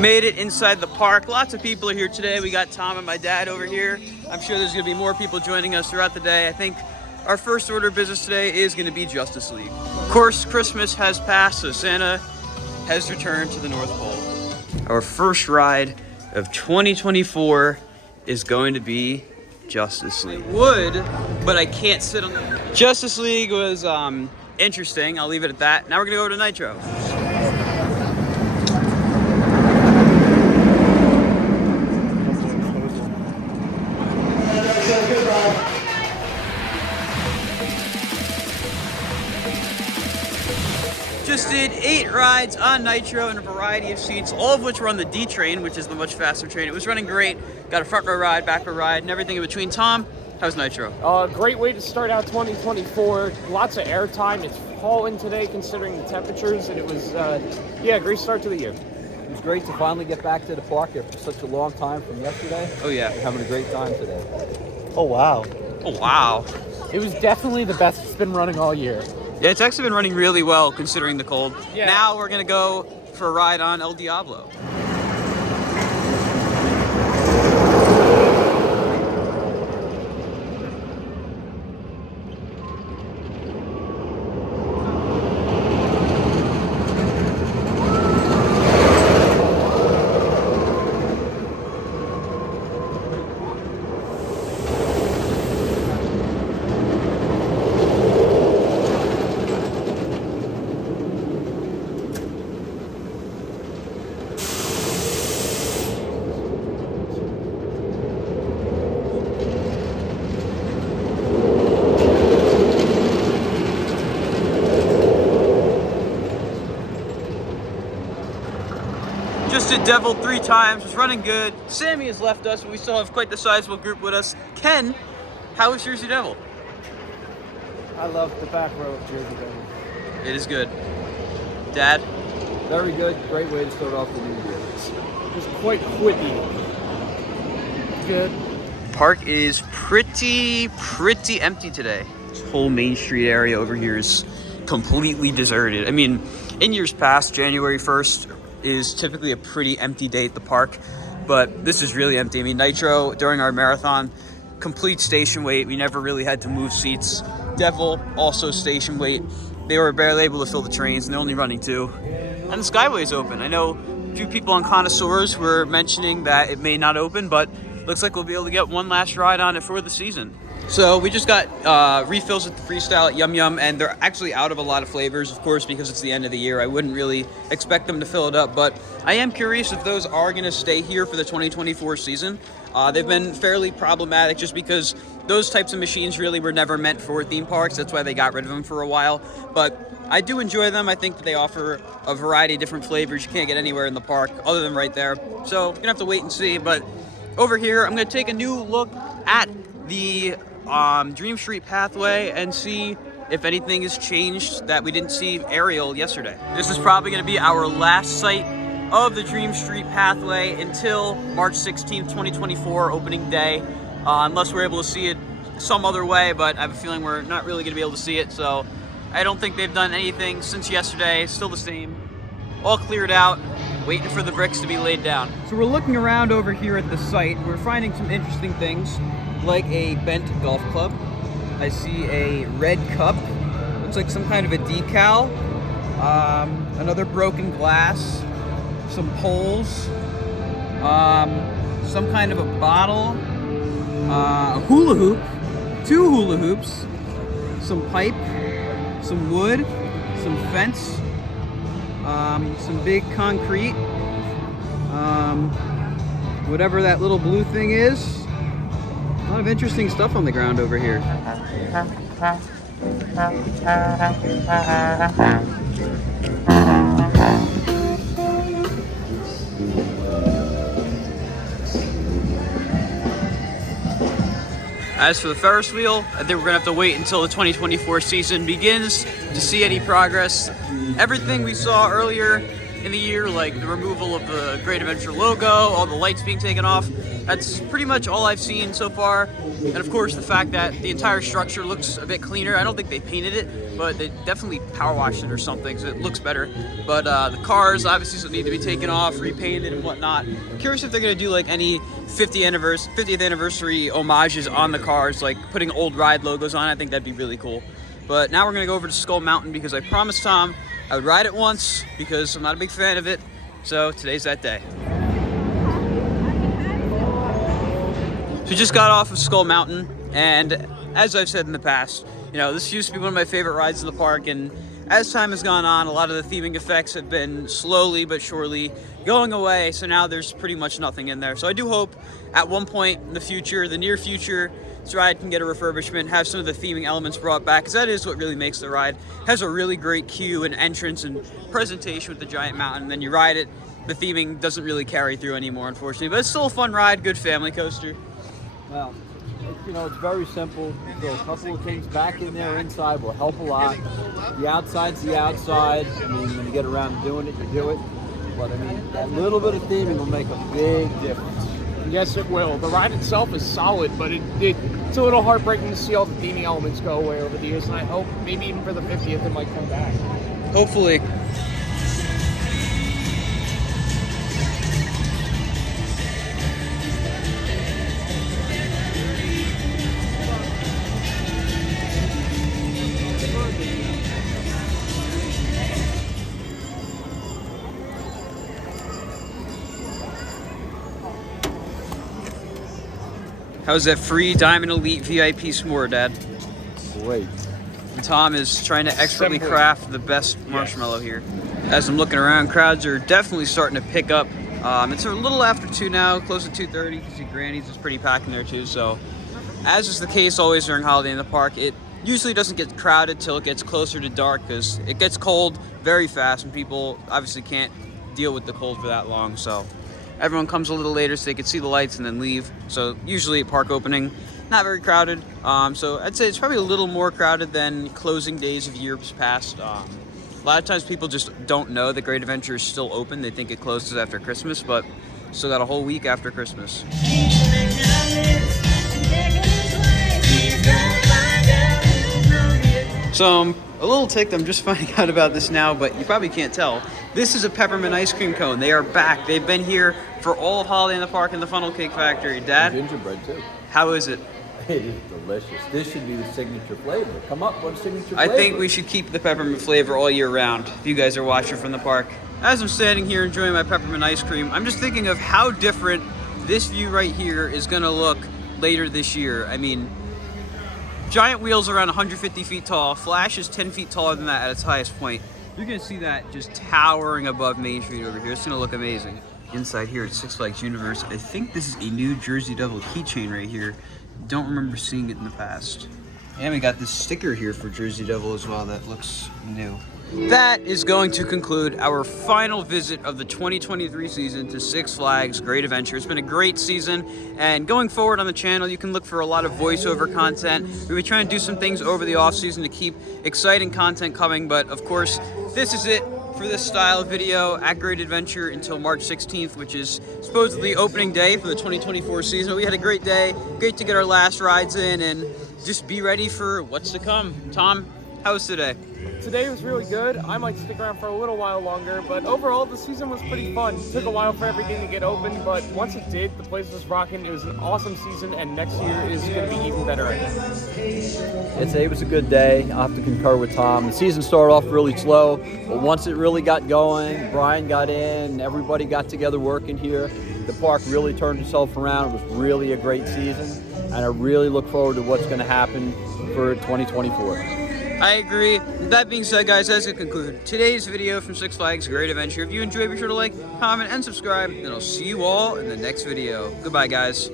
Made it inside the park. Lots of people are here today. We got Tom and my dad over here. I'm sure there's gonna be more people joining us throughout the day. I think our first order of business today is gonna be Justice League. Of course, Christmas has passed, so Santa has returned to the North Pole. Our first ride of 2024 is going to be Justice League. I would, but I can't sit on the... Justice League was interesting. I'll leave it at that. Now we're gonna go to Nitro. Just did 8 rides on Nitro in a variety of seats, all of which were on the D train, which is the much faster train. It was running great. Got a front row ride, back row ride, and everything in between. Tom, how's Nitro? Great way to start out 2024. Lots of airtime. It's falling today considering the temperatures, and it was, yeah, great start to the year. It was great to finally get back to the park after such a long time from yesterday. Oh yeah. We're having a great time today. Oh wow. Oh wow. It was definitely the best it's been running all year. Yeah, it's actually been running really well considering the cold. Yeah. Now we're gonna go for a ride on El Diablo. Just did Devil 3 times, was running good. Sammy has left us, but we still have quite the sizable group with us. Ken, how was Jersey Devil? I love the back row of Jersey Devil. It is good. Dad? Very good. Great way to start off the new year. It was quite whippy. Good. Park is pretty empty today. This whole Main Street area over here is completely deserted. I mean, in years past, January 1st is typically a pretty empty day at the park, but this is really empty. I mean, Nitro, during our marathon, complete station wait. We never really had to move seats. Devil, also station wait. They were barely able to fill the trains, and they're only running 2. And the Skyway's open. I know a few people on Connoisseurs were mentioning that it may not open, but looks like we'll be able to get one last ride on it for the season. So we just got refills at the Freestyle at Yum Yum, and they're actually out of a lot of flavors, of course, because it's the end of the year. I wouldn't really expect them to fill it up, but I am curious if those are going to stay here for the 2024 season. They've been fairly problematic just because those types of machines really were never meant for theme parks. That's why they got rid of them for a while. But I do enjoy them. I think that they offer a variety of different flavors you can't get anywhere in the park other than right there. So you're going to have to wait and see. But over here, I'm going to take a new look at the Dream Street pathway and see if anything has changed that we didn't see aerial yesterday. This is probably going to be our last sight of the Dream Street pathway until March 16th, 2024, opening day, unless we're able to see it some other way, but I have a feeling we're not really going to be able to see it, so I don't think they've done anything since yesterday. Still the same, all cleared out, waiting for the bricks to be laid down. So we're looking around over here at the site. We're finding some interesting things, like a bent golf club. I see a red cup. Looks like some kind of a decal. Another broken glass. Some poles. Some kind of a bottle. A hula hoop. 2 hula hoops. Some pipe. Some wood. Some fence. Some big concrete. Whatever that little blue thing is. A lot of interesting stuff on the ground over here. As for the Ferris wheel, I think we're gonna have to wait until the 2024 season begins to see any progress. Everything we saw earlier in the year, like the removal of the Great Adventure logo, all the lights being taken off, That's pretty much all I've seen so far. And of course, the fact that the entire structure looks a bit cleaner. I don't think they painted it, but they definitely power washed it or something, so it looks better. But the cars obviously still need to be taken off, repainted and whatnot. I'm curious if they're gonna do like any 50th anniversary homages on the cars, like putting old ride logos on. I think that'd be really cool. But now we're gonna go over to Skull Mountain because I promised Tom I would ride it once because I'm not a big fan of it. So today's that day. So we just got off of Skull Mountain, and as I've said in the past, you know, this used to be one of my favorite rides in the park, and as time has gone on, a lot of the theming effects have been slowly but surely going away, so now there's pretty much nothing in there. So I do hope at one point in the future, the near future, this ride can get a refurbishment, have some of the theming elements brought back, because that is what really makes the ride. It has a really great queue and entrance and presentation with the giant mountain, and then you ride it, the theming doesn't really carry through anymore, unfortunately, but it's still a fun ride, good family coaster. Well, you know, it's very simple. So a couple of things back in there inside will help a lot. The outside's the outside. I mean, when you get around to doing it, you do it. But I mean, that little bit of theming will make a big difference. Yes, it will. The ride itself is solid, but it's a little heartbreaking to see all the theming elements go away over the years, and I hope maybe even for the 50th it might come back. Hopefully. How's that free Diamond Elite VIP s'more, Dad? Great. And Tom is trying to expertly craft the best marshmallow here. As I'm looking around, crowds are definitely starting to pick up. It's a little after 2 now, close to 2:30. You can see Granny's is pretty packed in there too. So, as is the case always during Holiday in the Park, it usually doesn't get crowded till it gets closer to dark because it gets cold very fast and people obviously can't deal with the cold for that long. So everyone comes a little later so they can see the lights and then leave. So usually at park opening, not very crowded. So I'd say it's probably a little more crowded than closing days of years past. A lot of times people just don't know that Great Adventure is still open. They think it closes after Christmas, but still got a whole week after Christmas. So I'm a little ticked, I'm just finding out about this now, but you probably can't tell. This is a peppermint ice cream cone. They are back. They've been here for all of Holiday in the Park and the Funnel Cake Factory. Dad? And gingerbread too. How is it? It is delicious. This should be the signature flavor. Come up, what's signature flavor? I think we should keep the peppermint flavor all year round, if you guys are watching from the park. As I'm standing here enjoying my peppermint ice cream, I'm just thinking of how different this view right here is gonna look later this year. I mean, giant wheels around 150 feet tall. Flash is 10 feet taller than that at its highest point. You're gonna see that just towering above Main Street over here. It's gonna look amazing. Inside here at Six Flags Universe, I think this is a new Jersey Devil keychain right here. Don't remember seeing it in the past. And we got this sticker here for Jersey Devil as well that looks new. That is going to conclude our final visit of the 2023 season to Six Flags Great Adventure. It's been a great season, and going forward on the channel, you can look for a lot of voiceover content. We'll be trying to do some things over the off season to keep exciting content coming, but of course, this is it for this style video at Great Adventure until March 16th, which is supposedly opening day for the 2024 season. We had a great day, great to get our last rides in, and just be ready for what's to come. Tom, how was today? Today was really good. I might stick around for a little while longer, but overall the season was pretty fun. It took a while for everything to get open, but once it did, the place was rocking. It was an awesome season, and next year is going to be even better again. It was a good day. I'll have to concur with Tom. The season started off really slow, but once it really got going, Brian got in, everybody got together working here. The park really turned itself around. It was really a great season, and I really look forward to what's going to happen for 2024. I agree. That being said, guys, that's going to conclude today's video from Six Flags Great Adventure. If you enjoyed, be sure to like, comment, and subscribe, and I'll see you all in the next video. Goodbye, guys.